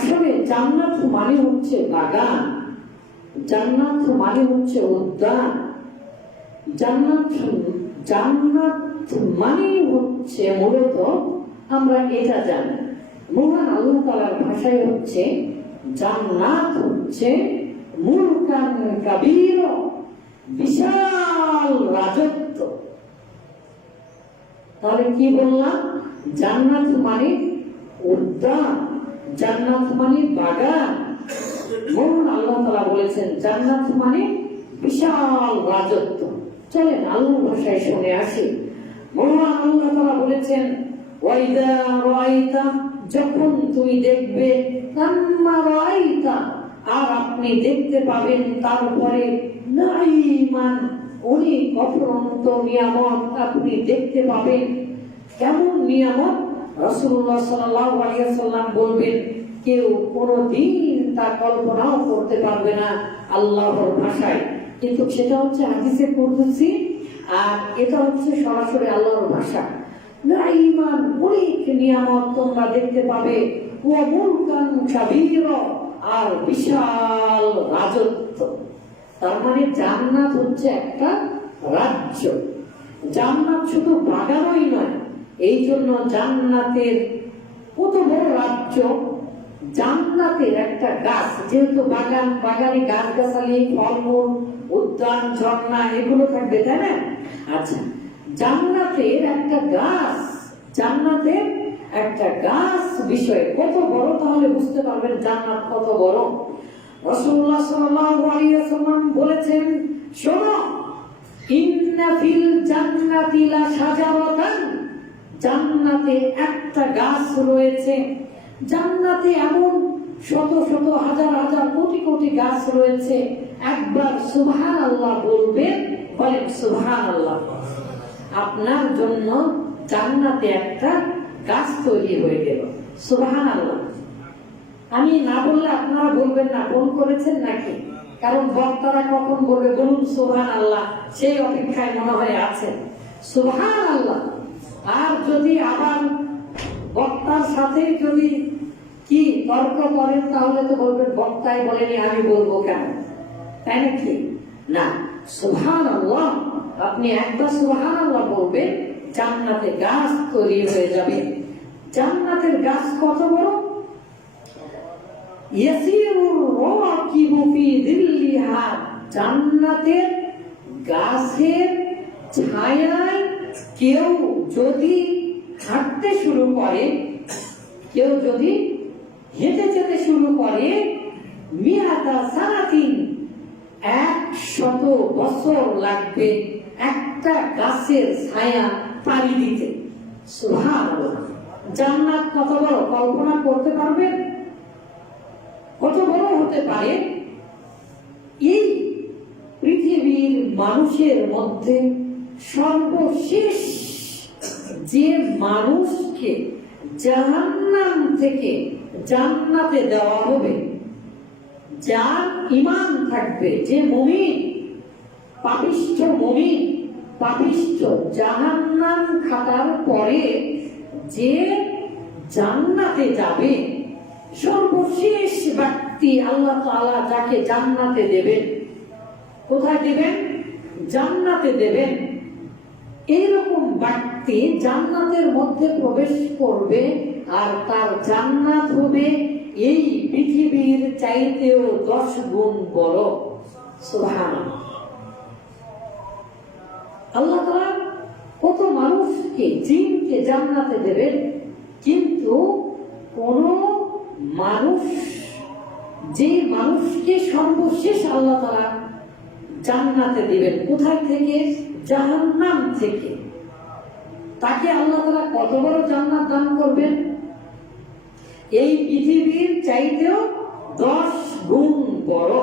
আসলে জান্নাত মানে হচ্ছে বাগান, জান্নাত মানে হচ্ছে উদ্যান। জান্নাত জান্নাত মানে হচ্ছে মূলত আমরা এটা জানি। মহান আল্লাহ তালার ভাষায় হচ্ছে জান্নাত হচ্ছে মুলকান কাবীর, বিশাল রাজত্ব। তাহলে কি বললাম? জান্নাত মানে উদ্যান। জান্নাত মানে বাগান। মহান আল্লাহ তালা বলেছেন, জান্নাত মানে বিশাল রাজত্ব। চলেন আল্লাহ ভাষায় শুনে আসি। মহান আল্লাহ তালা বলেছেন, ওয়াইদা রাইতা যখন তুমি দেখবে, কাম্মা রাইতা আর আপনি দেখতে পাবেন তারপরে নাইমান অনেক অফুরন্ত নিয়ামত আপনি দেখতে পাবেন। কেমন নিয়ামত? রসুল্লাহ সাল্লাহ আলিয়াল্লাম বলবেন, কেউ কোনোদিন তা কল্পনাও করতে পারবে না আল্লাহর ভাষায়। কিন্তু সেটা হচ্ছে হাদিসে পড়তেছি আর এটা হচ্ছে সরাসরি আল্লাহর ভাষা। নাইমান অনেক নিয়ামত তোমরা দেখতে পাবে। আর বিশাল রাজত্ব। তার মানে জান্নাত হচ্ছে একটা রাজ্য। জান্নাত শুধু বাগানই নয় এই জন্য জান্নাতের কত বড় রাজ্য জান্নাতের একটা গাছ, যেহেতু বাগান, বাগানে গাছ গাছালি ফলমূল, উদ্যান, ঝর্ণা এগুলো থাকবে, তাই না? আচ্ছা জান্নাতের একটা গাছ, জান্নাতের একটা গাছ বিষয়ে কত বড় তাহলে বুঝতে পারবেন জান্নাত কত বড়? রাসূলুল্লাহ সাল্লাল্লাহু আলাইহি বলেছেন, শোনো, ইন্না ফিল জান্নাতি লা জান্নাতে একটা গাছ রয়েছে। জান্নাতে এমন শত শত, হাজার হাজার, কোটি কোটি গাছ রয়েছে। একবার সুবহান আল্লাহ বলবেন, বলেন সুবহান আল্লাহ আপনার জন্য জান্নাতে একটা গাছ তৈরি হয়ে গেল। সুবহান আল্লাহ আমি না বললে আপনারা বলবেন না ফোন করেছেন নাকি? কারণ বক্তারা কখন বলবে, বলুন সুবহান আল্লাহ সেই অপেক্ষায় মনে হয় আছেন। সুবহান আল্লাহ আর যদি আবার বক্তার সাথে যদি কি তর্ক করেন, তাহলে তো বলবেন, বক্তাই বলেনি, আমি বলব কেন? তাই নাকি? না। আল্লাহ আপনি একবার সুবহান আল্লাহ বলবেন, জান্নাতে গাছ তৈরি হয়ে যাবে। জান্নাতের গাছ কত বড়? জান্নাতের গাছের ছায়ায় কেউ যদি হাঁটতে শুরু করে, কেউ যদি হেঁটে যেতে শুরু করে মিয়াতা সারাদিন একশত বছর লাগবে একটা গাছের ছায়া পাড়ি দিতে। জান্নাত কত বড় কল্পনা করতে পারবেন কত বড় হতে পারে? এই পৃথিবীর মানুষের মধ্যে সর্বশেষ যে মানুষকে জাহান্নাম থেকে জান্নাতে দেওয়া হবে, যার ইমান থাকবে, যে মমিন, পাপিষ্ঠ মমিন, পাপিষ্ঠ জাহান্নাম খাটার পরে যে জান্নাতে যাবে, সর্বশেষ ব্যক্তি আল্লাহ তাআলা যাকে জান্নাতে দেবেন, কোথায় দেবেন? জান্নাতে দেবেন। এইরকম ব্যক্তি জান্নাতের মধ্যে প্রবেশ করবে আর তার জান্নাত হবে এই পৃথিবীর চাইতেও দশ গুণ বড়। সুবহান আল্লাহ তাআলা কত মানুষকে, জিনকে জান্নাতে দেবেন কিন্তু কোন মানুষ, যে মানুষকে সর্বশেষ আল্লাহ তাআলা জান্নাতে দিবেন, কোথায় থেকে? জাহান্নাম থেকে। তাকে আল্লাহ তাআলা কত বড় জান্নাত দান করবেন? এই পৃথিবীর চাইতেও দশ গুণ বড়।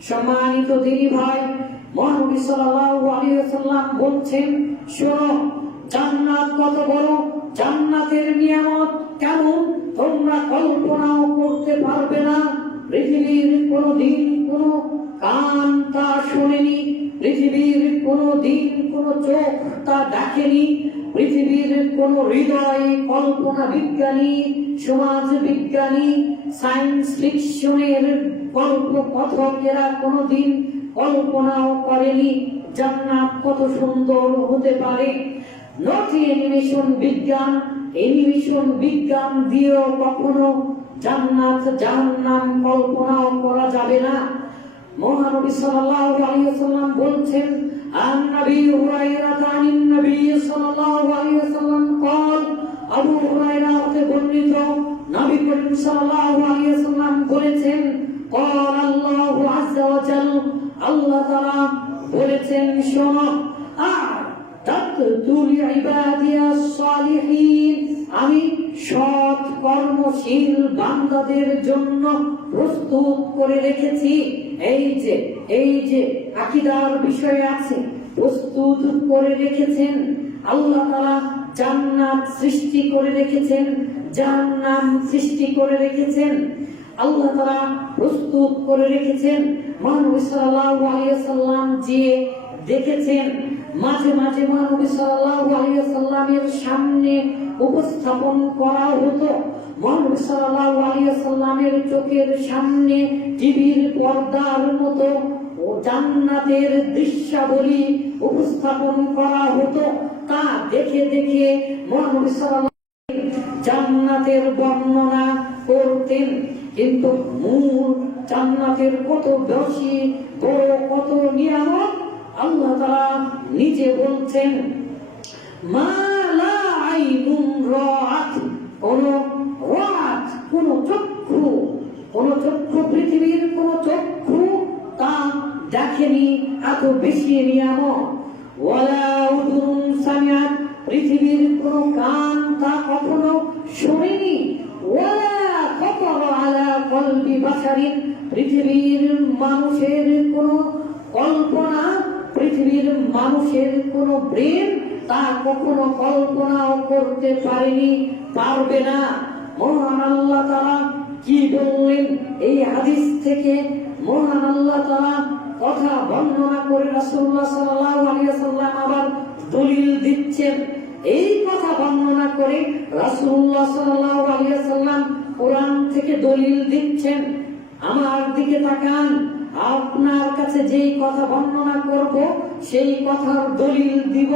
সম্মানিত দিনী ভাই, মহানবী সাল্লাল্লাহু আলাইহি ওয়াসাল্লাম বলছেন, শোনো, জান্নাত কত বড়? জান্নাতের নিয়ামত কেমন? তোমরা কল্পনাও করতে পারবে না। পৃথিবীর কোনদিন কোনো কান তা শোনেনি। পৃথিবীর কোনো দিন কোনো চোখ তা দেখেনি। পৃথিবীর কোন হৃদয়, কল্পনা বিজ্ঞানী, সমাজ বিজ্ঞানী সায়েন্স ফিকশনের গল্প কথকেরা কোনোদিন কল্পনাও করেনি জান্নাত কত সুন্দর হতে পারে। নটি অ্যানিমেশন বিজ্ঞান অ্যানিমেশন বিজ্ঞান দিয়েও কখনো জান্নাত জাহান্নাম কল্পনাও করা যাবে না। মহানবী সাল্লাল্লাহু আলাইহি ওয়াসাল্লাম বলছেন আন নবী হুরায়রা আনিন নবী সাল্লাল্লাহু আলাইহি ওয়াসাল্লাম قال আবু হুরায়রা হতে বর্ণিত নবী করিম সাল্লাল্লাহু আলাইহি ওয়াসাল্লাম বলেছেন قال الله عز وجل আল্লাহ তাআলা বলেছেন শোনো আর তাকতুল ইবাদিয়াস সালিহিন আমি সৎ কর্মশীল বান্দাদের জন্য প্রস্তুত করে রেখেছি। এই যে এই যে আকিদার বিষয় আছে, প্রস্তুত করে রেখেছেন। আল্লাহ তাআলা জান্নাত সৃষ্টি করে রেখেছেন, জাহান্নাম সৃষ্টি করে রেখেছেন। আল্লাহ তাআলা প্রস্তুত করে রেখেছেন। মহানবী সাল্লাল্লাহু আলাইহি সাল্লাম যে দেখেছেন মাঝে মাঝে আলাইহি সাল্লামের সামনে উপস্থাপন করা হতো। মহানবী সাল্লাল্লাহু আলাইহি চোখের সামনে টিভির পর্দার মতো ও জান্নাতের দৃশ্যাবলী উপস্থাপন করা হতো। তা দেখে দেখে সাল্লাল্লাহু জান্নাতের বর্ণনা করতেন। কিন্তু মূল জান্নাতের কত বেশি বড়, কত নিয়ামত আল্লাহ তাআলা নিজে বলছেন, মা লা আইনুন রাআত। কোন রাআত কোন চক্ষু কোন চক্ষু, পৃথিবীর কোন চক্ষু তা দেখেনি, এত বেশি নিয়ামত। ওয়ালা উদুন সামিআত, পৃথিবীর কোন কান তা কখনো শোনেনি। ওয়ালা খতর আলা কলবি বাশারিন পৃথিবীর মানুষের কোন মানুষের কোন ব্রেন তা কখনো কল্পনাও করতে পারেনি, পারবে না। মহান আল্লাহ তাআলা কি বললেন? এই হাদিস থেকে মহান আল্লাহ তাআলা কথা বর্ণনা করে রাসূলুল্লাহ সাল্লাল্লাহু আলাইহি ওয়াসাল্লাম আবার দলিল দিচ্ছেন। এই কথা বর্ণনা করে রাসূলুল্লাহ সাল্লাল্লাহু আলাইহি ওয়াসাল্লাম কোরআন থেকে দলিল দিচ্ছেন। আমার দিকে তাকান। আপনার কাছে যেই কথা বর্ণনা করব, সেই কথার দলিল দিব।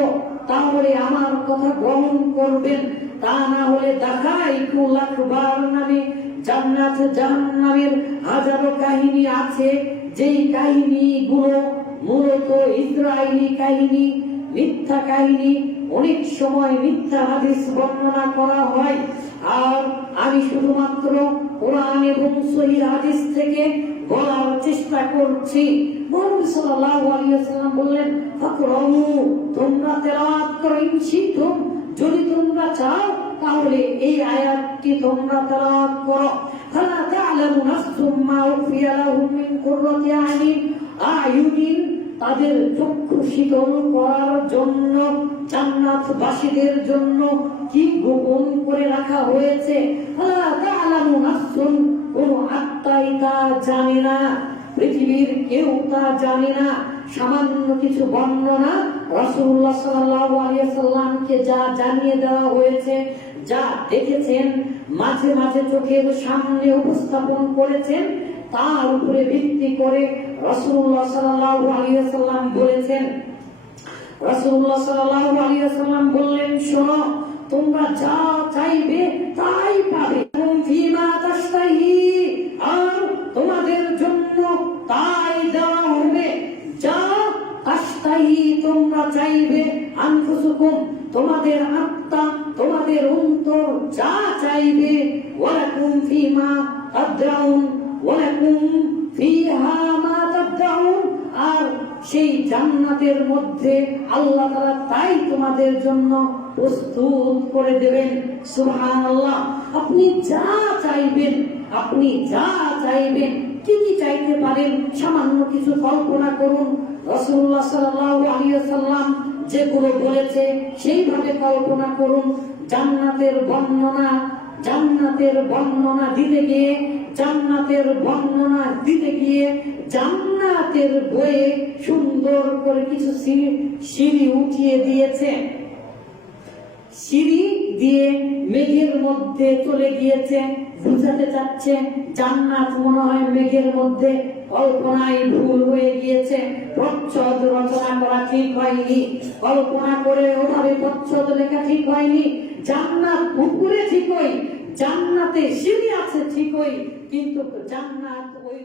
তাহলে আমার কথা গ্রহণ করবেন। তা না হলে দেখাই লাখবার নামে জান্নাত জাহান্নামের হাজারো কাহিনী আছে। যেই কাহিনীগুলো মূলত ইসরায়েলি কাহিনী, মিথ্যা কাহিনী, অনেক সময় মিথ্যা হাদিস বর্ণনা করা হয়। আর আমি শুধুমাত্র কোরআন এবং সহি হাদিস থেকে বলার চেষ্টা করছি। বললেন তোমরা তেলাওয়াত করো ইনশিতুম যদি তোমরা চাও, তাহলে এই আয়াতটি তোমরা তেলাওয়াত করো। ফালা তা'লামু নাফসুম মা উখফিয়া লাহুম মিন কুররাতি আইনিন। আয়ুনিন তাদের চক্ষু শীতল করার জন্য, জান্নাতবাসীদের জন্য কি গোপন করে রাখা হয়েছে? কোন আত্মাই তা জানে না। পৃথিবীর কেউ তা জানে না। সামান্য কিছু বর্ণনা রাসূলুল্লাহ সাল্লাল্লাহু আলাইহি সাল্লামকে যা জানিয়ে দেওয়া হয়েছে, যা দেখেছেন, মাঝে মাঝে চোখের সামনে উপস্থাপন করেছেন, তার উপরে ভিত্তি করে রাসূলুল্লাহ সাল্লাল্লাহু আলাইহি সাল্লাম বলেছেন, রাসূলুল্লাহ সাল্লাল্লাহু আলাইহি সাল্লাম বললেন, শোনো, তোমরা যা চাইবে তাই পাবে। ফিমা তাশতাহি, আর তোমাদের জন্য তাই দেওয়া হবে। যা তাশতাহি তোমরা চাইবে, আনফুসুকুম, তোমাদের আত্মা, তোমাদের অন্তর যা চাইবে, ওয়ালাকুম ফিমা তাদরাউন, ওয়ালাকুম আর সেই জান্নাতের মধ্যে আল্লাহ তাআলা তাই তোমাদের জন্য প্রস্তুত করে দেবেন। সুবহানাল্লাহ। আপনি যা চাইবেন, আপনি যা চাইবেন, কি কি চাইতে পারেন, সামান্য কিছু কল্পনা করুন। রাসূলুল্লাহ সাল্লাল্লাহু আলাইহি সাল্লাম যেগুলো বলেছে, সেইভাবে কল্পনা করুন, জান্নাতের বর্ণনা জান্নাতের বর্ণনা দিতে গিয়ে, জান্নাতের বর্ণনা দিতে গিয়ে, জান্নাতের বইয়ে সুন্দর করে কিছু সিঁড়ি সিঁড়ি উঠিয়ে দিয়েছে। সিঁড়ি দিয়ে মেঘের মধ্যে চলে গিয়েছে, বুঝাতে চাচ্ছে, জান্নাত মনে হয় মেঘের মধ্যে কল্পনায় ভুল হয়ে গিয়েছে। প্রচ্ছদ রচনা করা ঠিক হয়নি, কল্পনা করে ওভাবে প্রচ্ছদ লেখা ঠিক হয়নি। জান্নাত পুকুরে ঠিকই, জান্নাতে সিঁড়ি আছে ঠিকই, কিন্তু জান্নাত ওই